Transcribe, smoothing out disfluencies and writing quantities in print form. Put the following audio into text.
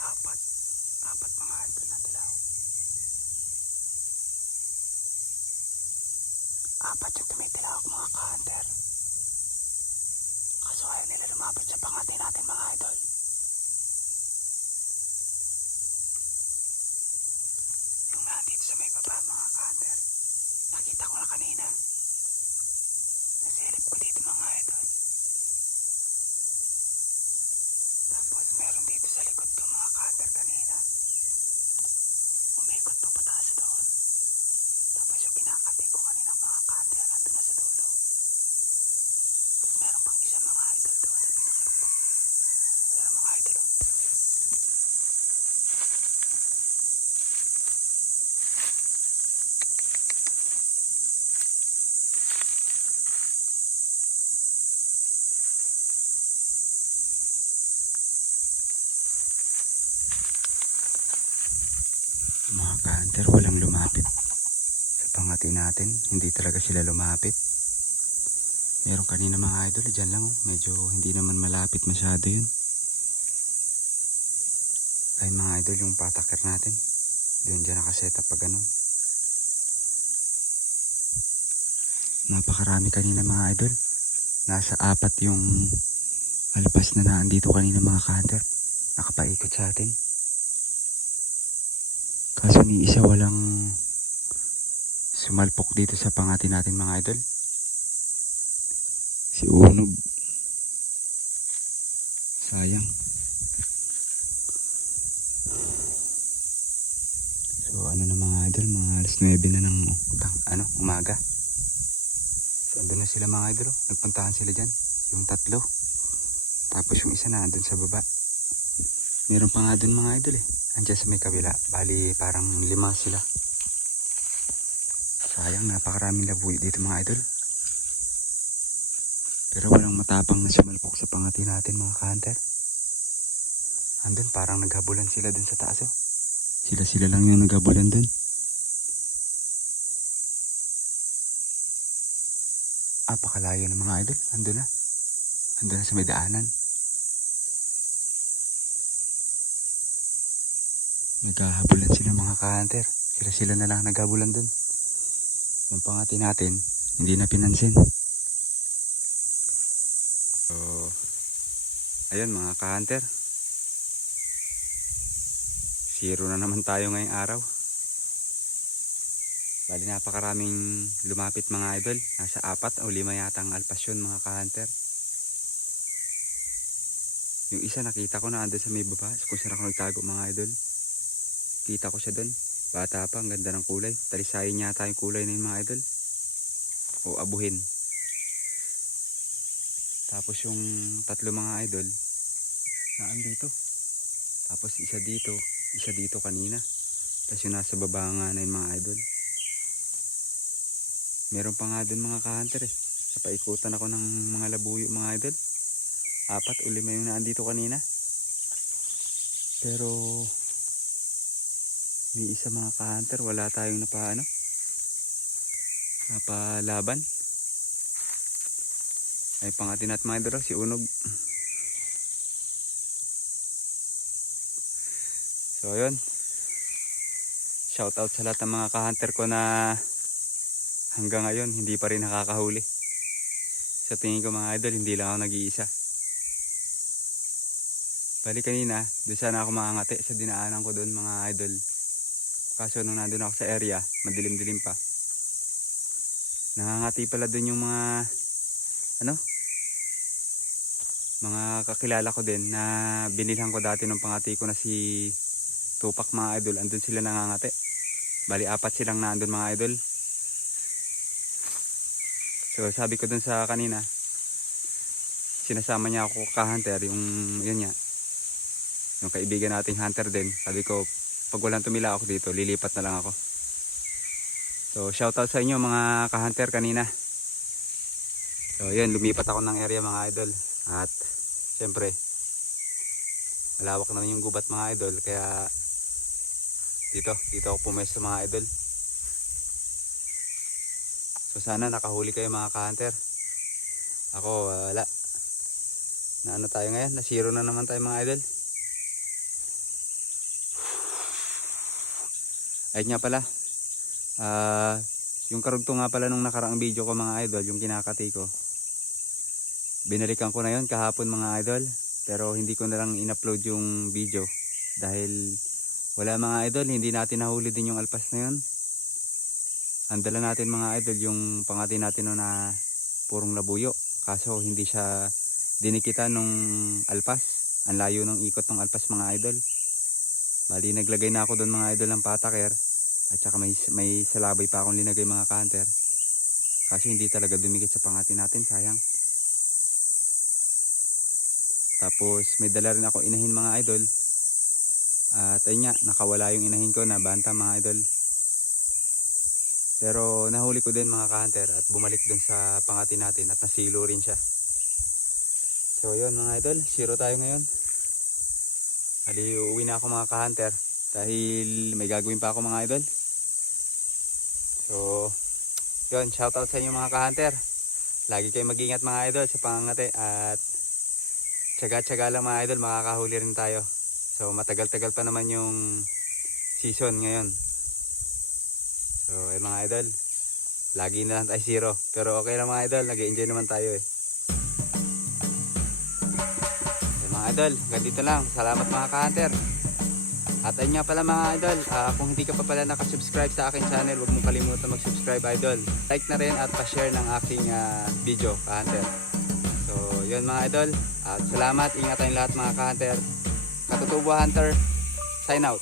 Apat. Apat mga idol na dilaw. Apat yung tumitilaw mga ka-hunter. Kaso ayaw nila lumapit sa pangati natin mga idol. Yung nandito sa may baba mga ka-hunter. Nakita ko na kanina. Nasilip ko dito mga idol. Tapos meron dito sa likod ko mga ka-hunter kanina. Umikot pa pataas doon. Tapos yung kinakati ko kanina mga ka-hunter andun na sa dulo. Tapos meron pang isa mga idol doon sa pinakapagpag. Ayan mga idol oh. Mga ka-hunter walang lumapit sa pangati natin. Hindi talaga sila lumapit. Meron kanina mga idol dyan lang oh. Medyo hindi naman malapit masyado yun. Ay mga idol yung patakir natin. Doon dyan nakasetup pa ganun. Napakarami kanina mga idol. Nasa 4 yung alpas na naandito kanina mga ka-hunter. Nakapaikot sa atin. Kaso ni isa walang sumalpok dito sa pangati natin mga idol. Si Unog. Sayang. So ano na mga idol, mga alas 9 na ng umaga. So andun na sila mga idol, nagpuntahan sila dyan. Yung 3. Tapos yung isa na andun sa baba. Meron pa nga dun mga idol eh. Andiyan sa may kabila. Bali parang 5 sila. Sayang, napakaraming labuyo dito mga idol. Pero walang matapang na sumalpok sa pangati natin mga ka-hunter. Andun parang naghabulan sila dun sa taas oh. Sila lang yung naghabulan dun. Pakalayo na mga idol. Andun na. Andun na sa may daanan. Naghahabulan sila mga ka-hunter. Sila na lang naghabulan dun. Yung pangati natin, hindi na pinansin. So, ayun mga ka-hunter. 0 na naman tayo ngayong araw. Bali napakaraming lumapit mga idol. Nasa 4 o 5 yata ang alpasyon mga ka-hunter. Yung isa nakita ko na andun sa may baba. Kung saan ako nagtago mga idol. Kita ko siya dun. Bata pa, ang ganda ng kulay. Talisayin yata yung kulay na yun mga idol. O abuhin. Tapos yung 3 mga idol naan dito. Tapos isa dito kanina. Tapos yung nasa baba nga na yun mga idol. Meron pa nga dun mga ka-hunter eh. Napaikutan ako ng mga labuyo mga idol. 4 o 5 yung naan dito kanina. Pero ni isa mga ka-hunter wala tayong napalaban. Ay pangati natin mga idol si Unog. So ayun. Shoutout sa lahat ng mga ka-hunter ko na hanggang ngayon hindi pa rin nakakahuli. Sa tingin ko mga idol hindi lang ako nag-iisa. Bali kanina doon sana ako makangati sa dinaanan ko doon mga idol. Kaso nung nandun ako sa area madilim-dilim pa. Nangangati pala doon yung mga kakilala ko din na binilhan ko dati ng pangati ko na si Tupac mga idol. Andun sila nangangati. Bali 4 silang nandun mga idol. So sabi ko dun sa kanina, sinasama niya ako ka-hunter, yung yun niya. Yung kaibigan nating hunter din. Sabi ko, pag walang tumila ako dito, lilipat na lang ako. So shoutout sa inyo mga ka-hunter kanina. So yun, lumipat ako ng area mga idol. At syempre, malawak naman yung gubat mga idol. Kaya dito ako pumesto mga idol. So sana nakahuli kayo mga ka-hunter. Ako wala. Na ano tayo ngayon? Na 0 na naman tayo mga idol. Ayun nga pala. Ah, yung karugtong nga pala nung nakaraang video ko mga idol, yung kinakati ko. Binalikan ko na yon kahapon mga idol. Pero hindi ko na lang in-upload yung video. Dahil wala mga idol, hindi natin nahuli din yung alpas na yon. Ang dala natin mga idol, yung pangati natin no na purong labuyo. Kaso hindi siya dinikitan nung alpas. Ang layo ng ikot ng alpas mga idol. Bali naglagay na ako doon mga idol ng pataker. At saka may salabay pa akong linagay mga ka-hunter. Kaso hindi talaga dumikit sa pangati natin, sayang. Tapos may dala rin ako inahin mga idol. At ayun nga, nakawala yung inahin ko na banta mga idol. Pero nahuli ko din mga ka-hunter at bumalik dun sa pangati natin at nasilo rin siya. So yun mga idol, 0 tayo ngayon. Hali uuwi na ako mga ka-hunter dahil may gagawin pa ako mga idol. So yun, shoutout sa inyo mga ka-hunter. Lagi kayong mag-ingat mga idol sa pangangati at tsaga-tsaga lang mga idol, makakahuli rin tayo. So matagal-tagal pa naman yung season ngayon. So mga idol, lagi na lang tayo 0. Pero okay lang mga idol, nag-enjoy naman tayo eh. So, mga idol, hanggang dito lang. Salamat mga ka-hunter. At ayun nga pala mga idol, kung hindi ka pa pala nakasubscribe sa aking channel, huwag mong kalimutan mag-subscribe idol. Like na rin at pa-share ng aking video ka-hunter. So yun mga idol, at salamat, ingat tayong lahat mga ka-hunter. Katutubo Hunter, sign out.